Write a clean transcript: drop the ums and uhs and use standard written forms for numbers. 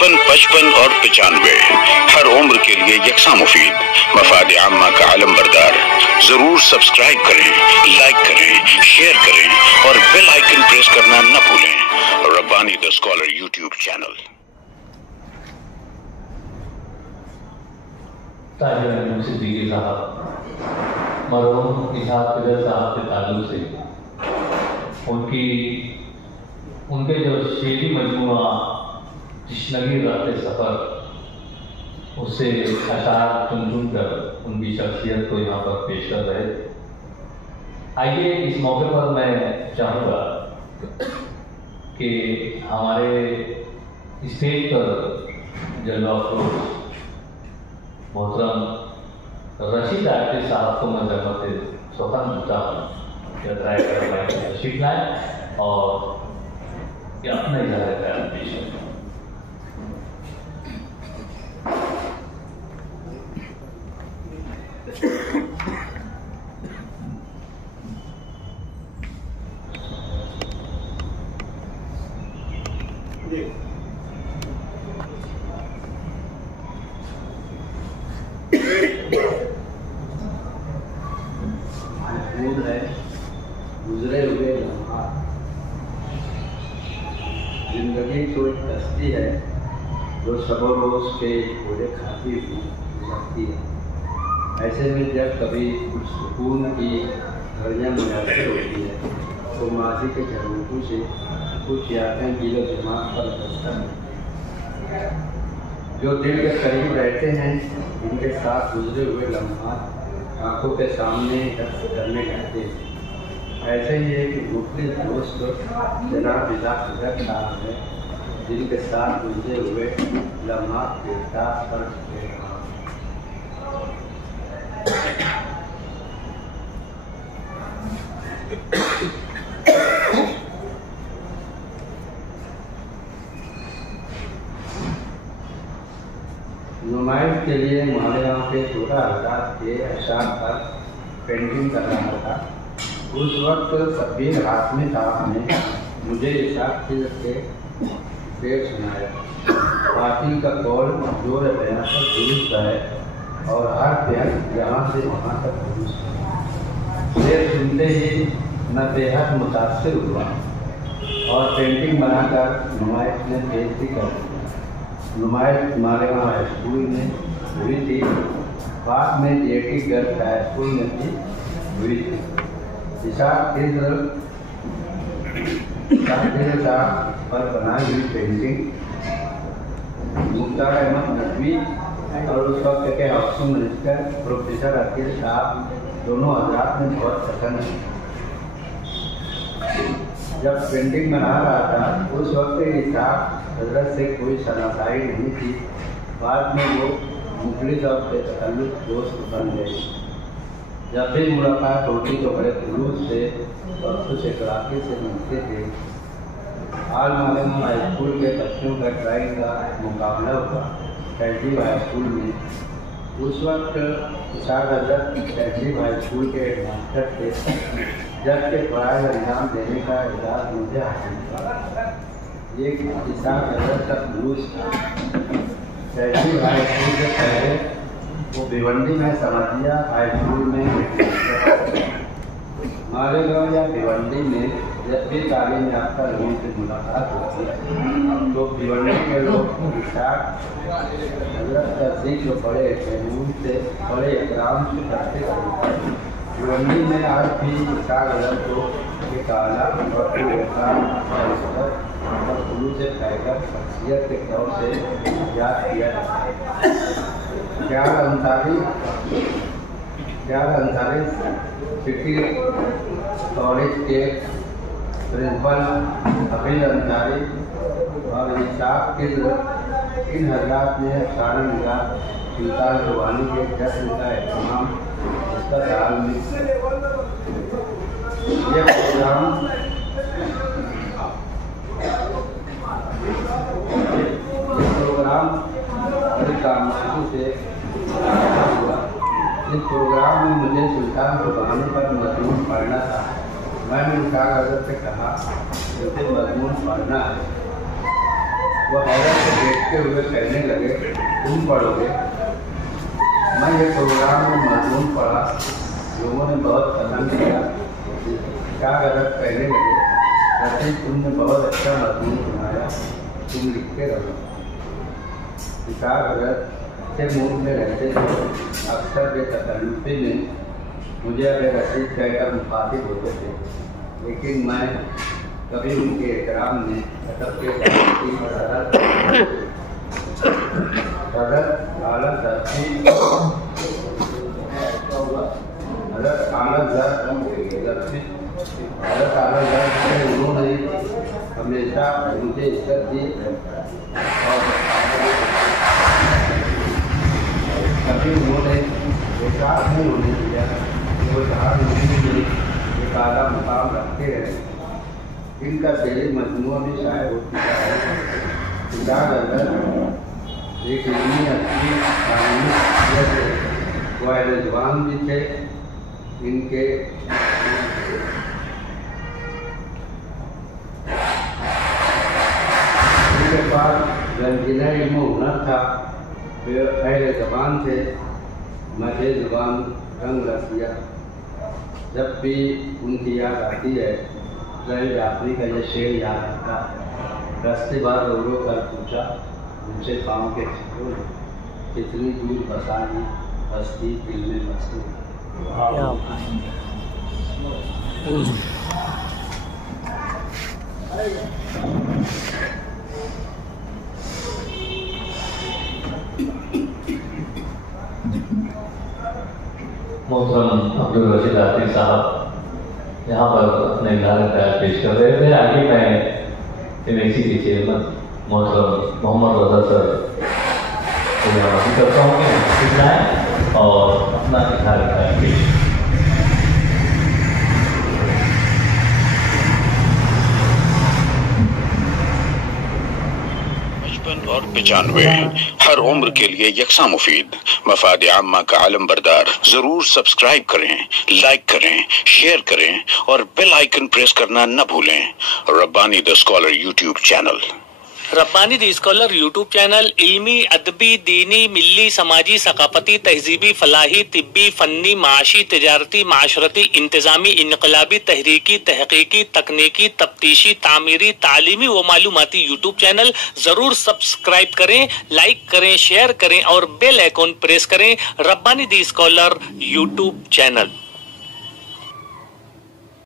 55 और 95 हर उम्र के लिए यकसा मुफीद, मफाद आम्मा का आलम बरदार। जरूर सब्सक्राइब करें, लाइक करें, शेयर करें और बेल आइकन प्रेस करना न भूलें। Rabbani the scholar YouTube channel. Tahir Siddiqui साहब मरहूम इसहाक फिदर साहब के ताल्लुक से उनके जो शेरी मजमूआ जिश्नगी राते सफ़र, उससे अशार चुन चुन कर उनकी शख्सियत को यहाँ पर पेश कर रहे थे। आइए इस मौके पर मैं चाहूँगा कि हमारे स्टेज पर जलवा फरोश मोहतरम रशीद आर्टिस्ट साहब को मैं जहमत सुखन देता हूँ तशरीफ लाएँ और ये अपना इजहार ख्याल पेश करें। महफूज है गुजरे हुए लम्हा, जिंदगी तो एक कश्ती है जो शब रोज के पूरे खाती हुई गुजरती है। ऐसे में जब कभी कुछ सुकून की घड़ियाँ मुयसर होती है तो माजी के झरोखों से कुछ यादें दिलो दिमाग पर दस्तक है। जो दिल के करीब रहते हैं उनके साथ गुजरे हुए लम्हा आंखों के सामने दस्त करने लगते हैं। ऐसे ही एक मुखलिस दोस्त जनाब इजाक फिदर साहब है जिनके साथ गुजरे हुए लम्हा किरदार पर चुके हैं। नुमाइश के लिए मालेगांव के 14,000 के अशार पर पेंटिंग कर रहा था। उस वक्त शब्बीर हाशमी साहब ने मुझे इशाक फिल्म के शेर सुनाया। कातिल का कौल जोर बयां पर दुरुस्त है और हर प्यार यहाँ से वहाँ तक दुरुस्त है। शेर सुनते ही न बेहद मुतासिर हुआ और पेंटिंग बनाकर नुमाइश ने पेश भी कर दी। नुमाइश मालेगांव हाई स्कूल में हुई थी, बाद में जेटी गर्ल्स हाई स्कूल में भी हुई थी। इशाक फिल्म पर बनाई हुई पेंटिंग मुख्तार अहमद नकवी और उस वक्त के हाउसिंग मिनिस्टर प्रोफेसर अकील साहब दोनों हजरात ने बहुत पसंद की। जब पेंटिंग बना रहा था उस वक्त इशाक हजरत से कोई शनासाई नहीं थी। बाद में वो मुखलिस और बेतकल्लुफ दोस्त बन गए। जब भी मुलाकात होती तो बड़े खुलूस से और कुछ इखलाकी से मिलते थे। हाल मालेगांव हाई स्कूल के बच्चों का ड्राइंग का मुकाबला हुआ तहजीब हाई स्कूल में। उस वक्त इशाक हजरत तहजीब हाई स्कूल के हेडमास्टर थे, जबकि फ़राइज़ अंजाम देने का इजाज़ मुझे हासिल था। ये इशाक हजरत का खुलूस था। तहजीब हाई स्कूल से पहले वो भिवंडी में समझिया हाई स्कूल में मालेगांव या भिवंडी में जब भी तालीम याफ्ता लोगों से मुलाकात होती तो भिवंडी के लोग इशाक हजरत का जिक्र बड़े महमूद से बड़े इकराम से करते थे। भिवंडी में आज भी इशाक हजरत को एक आला और खुलूस से फैकर शख्सियत के तौर से याद किया जाता है। ख्याल अंसारी सिटी कॉलेज के प्रिंसिपल हफीज अंसारी और इशाक फिल्म इन हजरात ने अफसाना निगाह सुल्तान जुबानी के जश्न का एहतमाम इसका साल में यह प्रोग्राम बड़ी कामयाबी से हुआ। इस प्रोग्राम में मुझे सुल्तान जुबानी पर मजमून पढ़ना था। मैंने इशाक हजरत से कहा मुझे मजमून पढ़ना है। वो हैरत से देखते हुए कहने लगे, तुम पढ़ोगे? मैं ये प्रोग्राम में मजमून पढ़ा, लोगों ने बहुत पसंद किया। क्या गलत कहने लगे, रफीक तुमने बहुत अच्छा मजमून सुनाया, तुम लिखते रहो। क्या गलत से मूड में रहते थे, अक्सर बेतकल्लुफ़ी में मुझे अगर रफीक कहकर मुखातिब होते थे, लेकिन मैं कभी उनके एहतराम में उन्होंने हमेशा मुझे इज्जत दी और कभी उन्होंने एहसास नहीं होने दिया कि वो जहाँ मुझे एक आला मुकाम रखते हैं। इनका दिली मजमूआ भी शायद हो चुका है। किताब अगर एक इल्मी अच्छी कानूनी शख्सियत व रिजवान भी थे। इनके पास रंजीना इल्म हुनर था, वे अहले ज़बान थे, मज़े ज़ुबान रंग रसिया। जब भी उनकी याद आती है, रही जाफरी का ये शेर याद आता है। रस्ते बार रो कर पूछा मुझे पाँव के छिपो, कितनी दूर बसानी बस्ती दिल में बसी। मोहतरम अब्दुल रशीद आतिफ साहब यहाँ पर अपने इजहार ख्याल पेश कर रहे थे। आगे मैं एमएसी के चेयरमैन मोहतरम मोहम्मद रजा सर को यहाँ करता हूँ कि जाएँ और अपना इजहार ख्याल पेश। और 95 हर उम्र के लिए यकसा मुफीद मफाद आम्मा का आलम बरदार। जरूर सब्सक्राइब करें, लाइक करें, शेयर करें और बेल आइकन प्रेस करना न भूलें। Rabbani the scholar YouTube channel. Rabbani the scholar YouTube channel इल्मी, अदबी, दीनी, मिल्ली, समाजी, सकाफती, तहजीबी, फलाही, तिब्बी, फन्नी, माशी, तिजारती, माशरती, इंतजामी, इनकलाबी, तहरीकी, तहकीकी, तकनीकी, तफ्तीशी, तामीरी, तालीमी व मालूमाती यूट्यूब चैनल। जरूर सब्सक्राइब करें, लाइक करें, शेयर करें और बेल आइकन प्रेस करें। Rabbani the scholar YouTube channel.